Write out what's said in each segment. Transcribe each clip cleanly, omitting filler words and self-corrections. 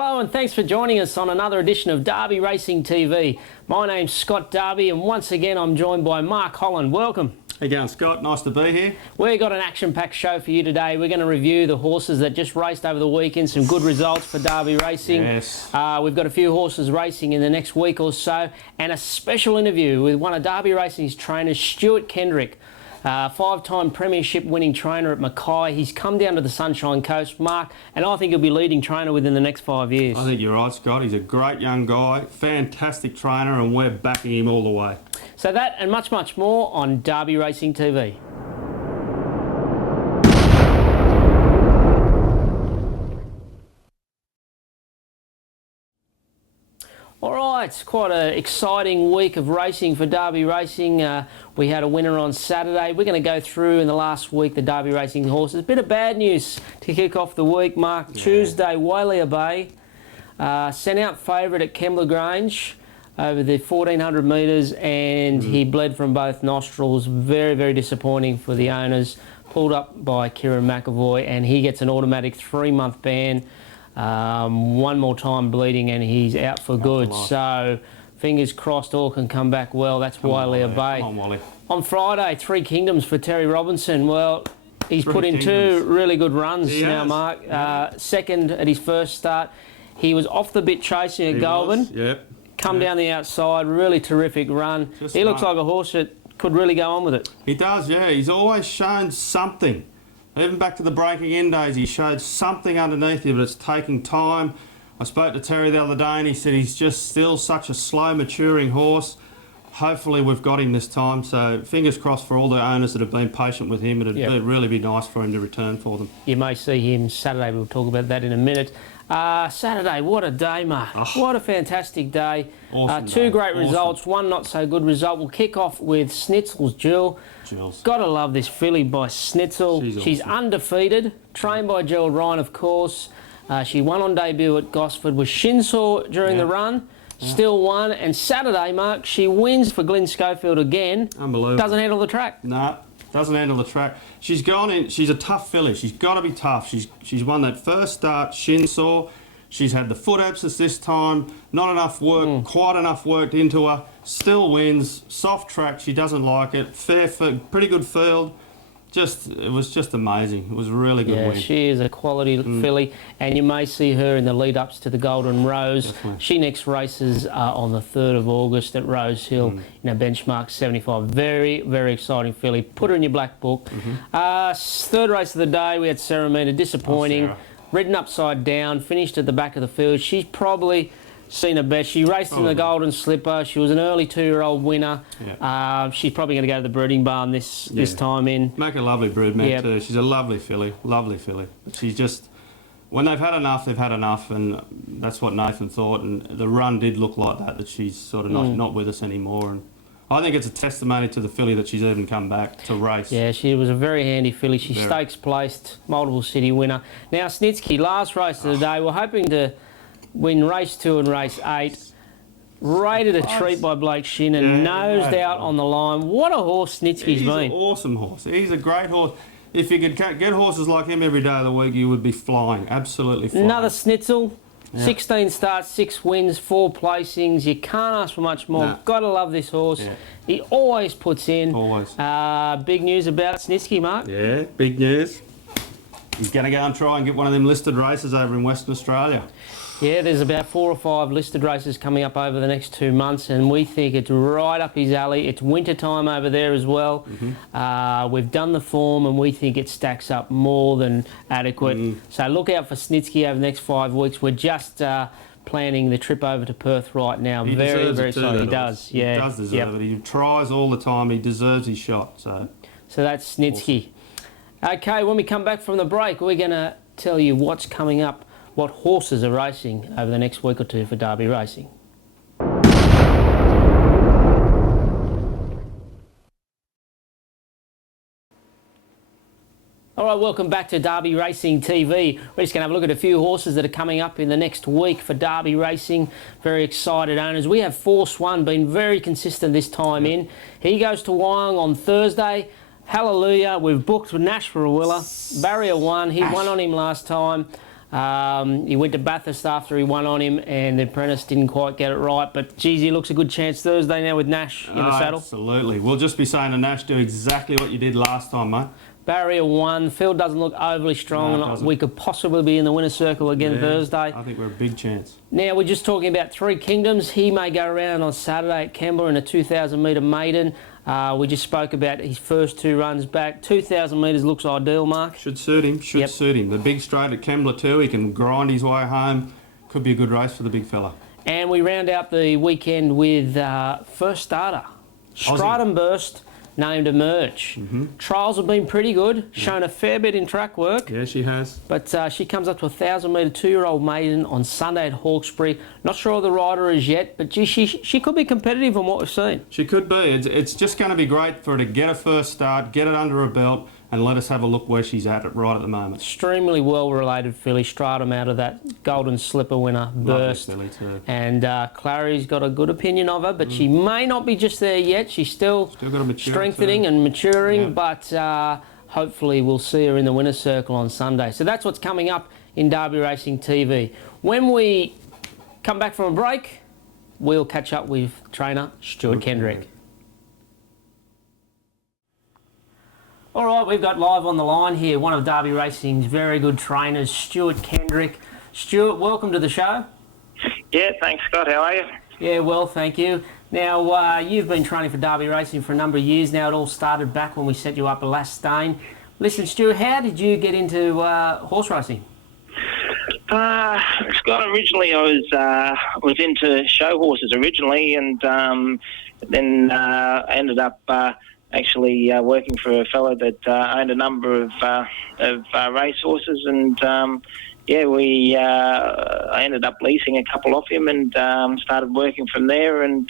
Hello and thanks for joining us on another edition of Darby Racing TV. My name's Scott Darby and once again I'm joined by Mark Holland. Welcome. How you going, Scott? Nice to be here. We've got an action-packed show for you today. We're going to review the horses that just raced over the weekend, some good results for Darby Racing. Yes. We've got a few horses racing in the next week or so and a special interview with one of Darby Racing's trainers, Stuart Kendrick. Five-time premiership winning trainer at Mackay. He's come down to the Sunshine Coast, Mark, and I think he'll be leading trainer within the next 5 years. I think you're right, Scott. He's a great young guy, fantastic trainer, and we're backing him all the way. So that and much, much more on Darby Racing TV. All right, quite an exciting week of racing for Darby Racing. We had a winner on Saturday. We're going to go through in the last week the Darby Racing horses. Bit of bad news to kick off the week, Mark. Yeah. Tuesday, Wailea Bay sent out favourite at Kembla Grange over the 1400 metres and he bled from both nostrils. Very, very disappointing for the owners. Pulled up by Kieran McAvoy and he gets an automatic 3-month ban. One more time bleeding and he's out for good. So fingers crossed all can come back well. That's Wailea Bay. Come on, Wally. On Friday, Three Kingdoms for Terry Robinson. Well, he's put in two really good runs now, Mark. Second at his first start. He was off the bit chasing at Goulburn. Yep. Come down the outside, really terrific run. He looks like a horse that could really go on with it. He does, yeah. He's always shown something. Even back to the breaking in days, he showed something underneath him, but it's taking time. I spoke to Terry the other day and he said he's just still such a slow maturing horse. Hopefully we've got him this time, so fingers crossed for all the owners that have been patient with him. It'd really be nice for him to return for them. You may see him Saturday, we'll talk about that in a minute. Saturday, what a day, Mark. Oh, what a fantastic day. Awesome two great results, one not so good result. We'll kick off with Snitzel's Jewel. Gotta love this filly by Snitzel. She's awesome. Undefeated, trained by Gerald Ryan, of course. She won on debut at Gosford, was shinsore during the run, still won. And Saturday, Mark, she wins for Glenn Schofield again. Unbelievable. Doesn't handle the track. No, doesn't handle the track. She's gone in, she's a tough filly. She's got to be tough. She's won that first start, shinsore. She's had the foot abscess this time, not enough work, quite enough worked into her, still wins, soft track, she doesn't like it, pretty good field. It was just amazing. It was a really good win. Yeah, she is a quality filly, and you may see her in the lead-ups to the Golden Rose. Definitely. She next races on the 3rd of August at Rose Hill in a benchmark 75. Very, very exciting filly. Put her in your black book. Third race of the day, we had Ceramina, disappointing. Ridden upside down, finished at the back of the field. She's probably seen her best. She raced in the Golden Slipper. She was an early 2-year-old winner. She's probably going to go to the breeding barn this time in. Make a lovely brood mare too. She's a lovely filly, She's just, when they've had enough, and that's what Nathan thought. And the run did look like that she's sort of not with us anymore. And I think it's a testimony to the filly that she's even come back to race. Yeah, she was a very handy filly. She stakes placed, multiple city winner. Now, Snitsky, last race of the day, we're hoping to win race 2 and race 8. Rated a treat by Blake Shin and nosed out on the line. What a horse Snitsky's been. He's an awesome horse. He's a great horse. If you could get horses like him every day of the week, you would be flying, absolutely flying. Another Snitzel. 16 starts, 6 wins, 4 placings. You can't ask for much more. No. Got to love this horse. He always puts in. Always. Big news about Snitsky, Mark. Yeah, big news. He's going to go and try and get one of them listed races over in Western Australia. Yeah, there's about 4 or 5 listed races coming up over the next 2 months, and we think it's right up his alley. It's winter time over there as well. We've done the form, and we think it stacks up more than adequate. So look out for Snitsky over the next 5 weeks. We're just planning the trip over to Perth right now. Very, very excited. He does. Yeah, he does deserve it. He tries all the time. He deserves his shot. So that's Snitsky. Awesome. Okay, when we come back from the break, we're going to tell you what's coming up, what horses are racing over the next week or two for Darby Racing. All right, welcome back to Darby Racing TV. We're just going to have a look at a few horses that are coming up in the next week for Darby Racing. Very excited owners. We have Force One, been very consistent this time in. He goes to Wyong on Thursday. Hallelujah. We've booked Nash for a Willa. Barrier 1. He won on him last time. He went to Bathurst after he won on him, and the apprentice didn't quite get it right. But geez, he looks a good chance Thursday now with Nash in the saddle. Absolutely. We'll just be saying to Nash, do exactly what you did last time, mate. Barrier 1. Field doesn't look overly strong. No, We could possibly be in the winner's circle again Thursday. I think we're a big chance. Now, we're just talking about Three Kingdoms. He may go around on Saturday at Kembla in a 2,000 metre maiden. We just spoke about his first 2 runs back. 2,000 metres looks ideal, Mark. Should suit him. Suit him. The big straight at Kembla too. He can grind his way home. Could be a good race for the big fella. And we round out the weekend with first starter. Stratum Burst, named Emerge. Trials have been pretty good, shown a fair bit in track work. Yeah, she has. But she comes up to a 1,000 metre 2-year-old maiden on Sunday at Hawkesbury. Not sure who the rider is yet, but gee, she could be competitive on what we've seen. She could be. It's just going to be great for her to get a first start, get it under her belt, and let us have a look where she's at right at the moment. Extremely well-related filly. Stratum out of that Golden Slipper winner, Burst. Lovely filly too. And Clary's got a good opinion of her, but she may not be just there yet. She's still strengthening and maturing, but hopefully we'll see her in the winner's circle on Sunday. So that's what's coming up in Darby Racing TV. When we come back from a break, we'll catch up with trainer Stuart Kendrick. All right, we've got live on the line here one of Darby Racing's very good trainers, Stuart Kendrick. Stuart, welcome to the show. Yeah, thanks, Scott. How are you? Yeah, well, thank you. Now, you've been training for Darby Racing for a number of years now. It all started back when we set you up at Lastane. Listen, Stuart, how did you get into horse racing? Scott, originally I was into show horses originally, and then I ended up actually working for a fellow that owned a number of race horses, and I ended up leasing a couple off him and started working from there, and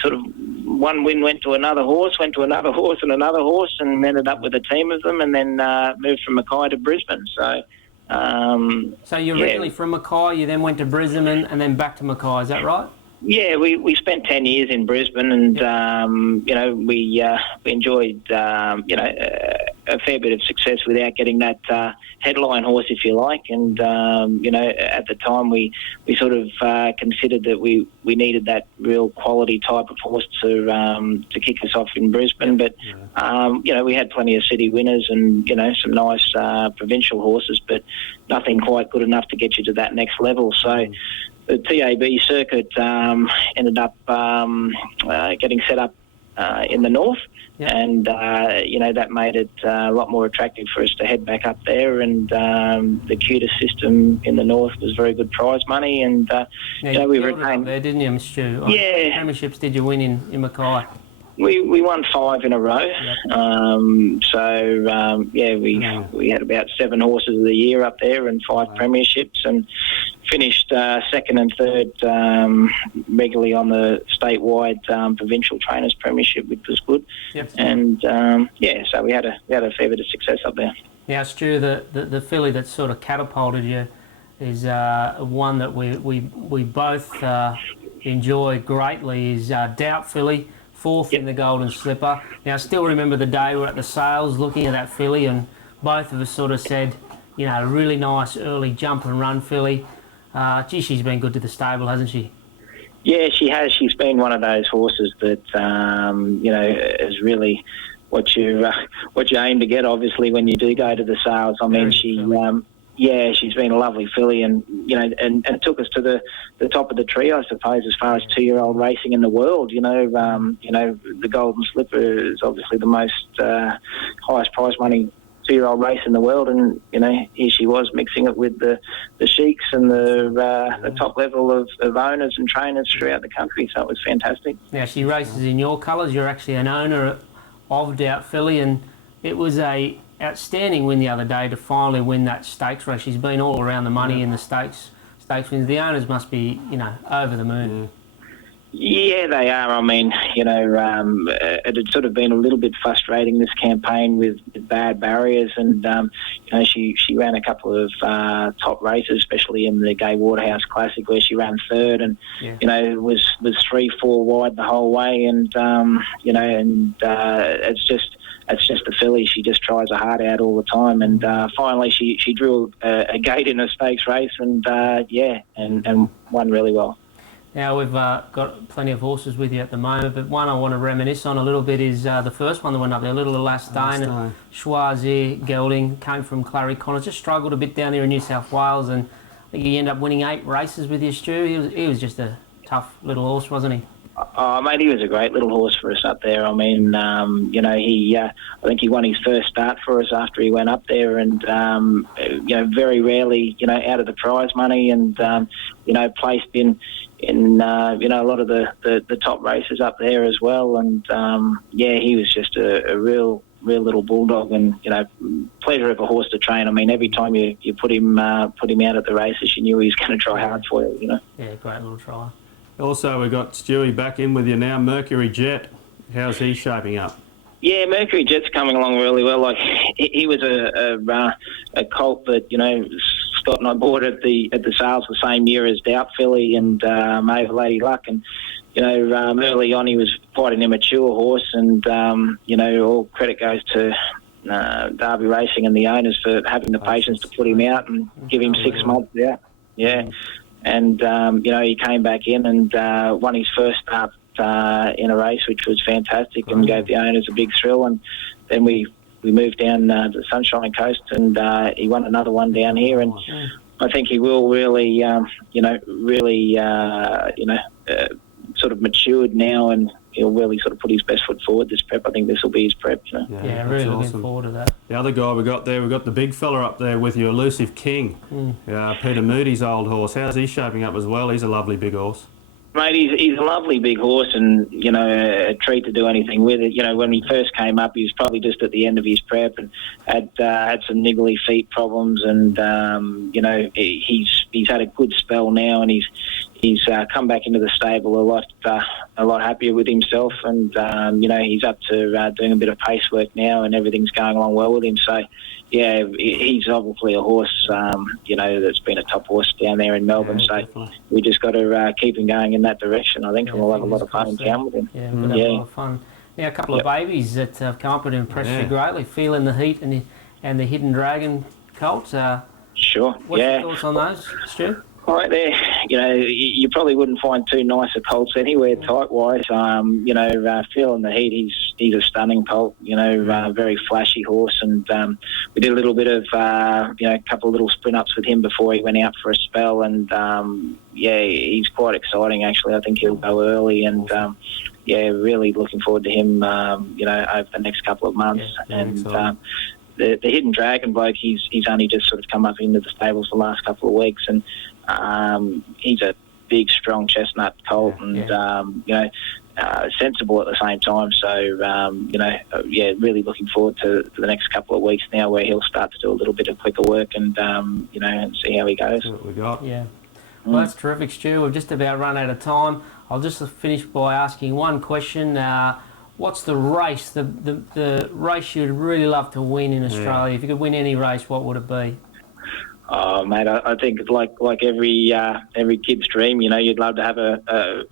sort of one win went to another horse and another horse, and ended up with a team of them, and then moved from Mackay to Brisbane. So you're originally from Mackay, you then went to Brisbane and then back to Mackay, is that right? Yeah, we spent 10 years in Brisbane, and we enjoyed a fair bit of success without getting that headline horse, if you like. And at the time we sort of considered that we needed that real quality type of horse to kick us off in Brisbane. But we had plenty of city winners and some nice provincial horses, but nothing quite good enough to get you to that next level. So the TAB circuit ended up getting set up in the north, and that made it a lot more attractive for us to head back up there. And the QTIS system in the north was very good prize money, and we retained there, didn't you, Stu? Yeah. How many premierships did you win in Mackay? We won 5 in a row. We had about 7 horses of the year up there and 5 premierships, and finished second and third regularly on the statewide provincial trainers premiership, which was good. Yep. And so we had a fair bit of success up there. Now, Stu, the filly that sort of catapulted you is one that we both enjoy greatly. Is Doubt filly. 4th in the Golden Slipper. Now, I still remember the day we were at the sales looking at that filly, and both of us sort of said, a really nice early jump and run filly. She's been good to the stable, hasn't she? Yeah, she has. She's been one of those horses that, is really what you aim to get, obviously, when you do go to the sales. I mean, she's been a lovely filly, and and took us to the top of the tree, I suppose, as far as 2-year-old racing in the world. The Golden Slipper is obviously the most highest prize money 2-year-old race in the world, and here she was mixing it with the sheiks and the top level of owners and trainers throughout the country. So it was fantastic. Now, she races in your colours. You're actually an owner of Doubt filly, and it was a outstanding win the other day to finally win that stakes race. She's been all around the money in the stakes wins. The owners must be, over the moon. Yeah, they are. I mean, it had sort of been a little bit frustrating, this campaign, with bad barriers, and she ran a couple of top races, especially in the Gay Waterhouse Classic, where she ran 3rd, and was 3-4 wide the whole way, and it's just that's just the filly. She just tries her heart out all the time, and finally she drew a gate in a stakes race, and and won really well. Now, we've got plenty of horses with you at the moment, but one I want to reminisce on a little bit is the first one that went up there, Little Elastane. Schwazier Gelding came from Clary Connors, just struggled a bit down there in New South Wales, and I think he ended up winning 8 races with you, Stu. He was just a tough little horse, wasn't he? Oh, mate, he was a great little horse for us up there. I mean, I think he won his first start for us after he went up there, and very rarely, out of the prize money, and placed in a lot of the top races up there as well. And he was just a real little bulldog, and pleasure of a horse to train. I mean, every time you put him out at the races, you knew he was going to try hard for you. Yeah, great little try. Also, we've got Stewie back in with you now. Mercury Jet, how's he shaping up? Yeah, Mercury Jet's coming along really well. Like he was a colt that Scott and I bought at the sales the same year as Doubt Filly and Ava Lady Luck, and early on he was quite an immature horse, and all credit goes to Darby Racing and the owners for having the patience to put him out and give him 6 months out. Yeah. And, he came back in and won his first start in a race, which was fantastic, and gave the owners a big thrill. And then we moved down the Sunshine Coast, and he won another one down here. And I think he will really, sort of matured now, and he'll really sort of put his best foot forward this prep. I think this will be his prep. Yeah, really looking forward to that. The other guy we got there, we've got the big fella up there with you, Elusive King. Peter Moody's old horse. How's he shaping up as well? He's a lovely big horse. Mate, he's a lovely big horse, and a treat to do anything with it. When he first came up, he was probably just at the end of his prep and had some niggly feet problems, and he's had a good spell now, and he's come back into the stable a lot happier with himself, and he's up to doing a bit of pace work now, and everything's going along well with him. So yeah, he's obviously a horse that's been a top horse down there in Melbourne. So definitely. We just got to keep him going in that direction, I think, and we'll have a lot of fun in town with him. Yeah, we'll have a lot of fun. Now, a couple of babies that have come up and impressed you greatly. Feeling the Heat and the Hidden Dragon colts. Sure. What's your thoughts on those, Stu? Right there, you probably wouldn't find two nicer colts anywhere type-wise. Feeling the Heat, he's a stunning colt, very flashy horse, and we did a little bit of, a couple of little sprint-ups with him before he went out for a spell, and he's quite exciting actually. I think he'll go early, and really looking forward to him, over the next couple of months. The Hidden Dragon bloke, he's only just sort of come up into the stables the last couple of weeks, and he's a big, strong chestnut colt, and sensible at the same time. So really looking forward to the next couple of weeks now, where he'll start to do a little bit of quicker work, and and see how he goes. What we got? Yeah. Well, that's terrific, Stu. We've just about run out of time. I'll just finish by asking one question. What's the race, the race you'd really love to win in Australia? If you could win any race, what would it be? Oh, mate, I think it's like every kid's dream. You'd love to have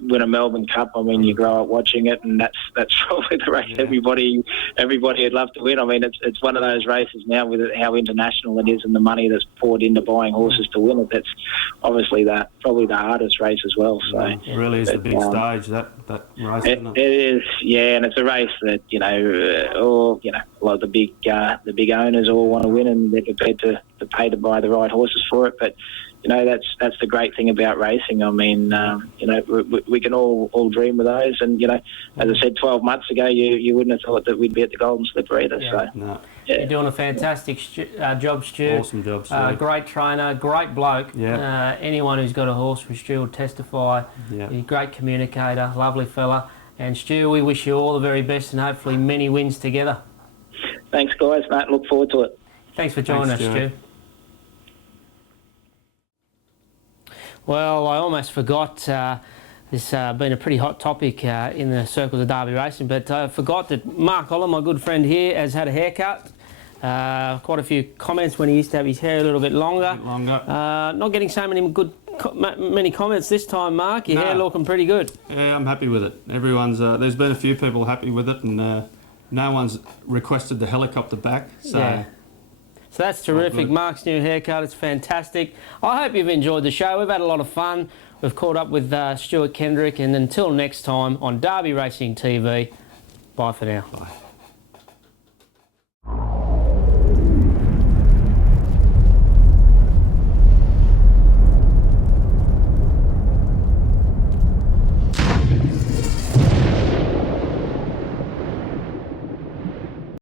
win a Melbourne Cup. I mean, you grow up watching it, and that's probably the race everybody would love to win. I mean, it's one of those races now with how international it is and the money that's poured into buying horses to win it. That's obviously probably the hardest race as well. So it really is the big stage, that race, isn't it? It is, yeah, and it's a race that a lot of the big owners all want to win, and they're prepared to pay to buy the right horses for it. But that's the great thing about racing. I mean, we can all dream of those, and as I said 12 months ago, you wouldn't have thought that we'd be at the Golden Slipper either. So no. You're doing a fantastic job, Stu. Awesome job, Stu. Great trainer, great bloke. Anyone who's got a horse with Stu will testify. He's a great communicator, lovely fella. And Stu, we wish you all the very best, and hopefully many wins together. Thanks, guys, mate. Look forward to it. Thanks for joining us, Stu. Well, I almost forgot this been a pretty hot topic in the circles of Derby racing, but I forgot that Mark Holland, my good friend here, has had a haircut. Quite a few comments when he used to have his hair a little bit longer. Not getting so many comments this time, Mark. Your hair looking pretty good. Yeah, I'm happy with it. Everyone's there's been a few people happy with it, and no one's requested the helicopter back. So. Yeah. So that's terrific. good. Mark's new haircut, it's fantastic. I hope you've enjoyed the show. We've had a lot of fun. We've caught up with Stuart Kendrick, and until next time on Darby Racing TV, bye for now. Bye.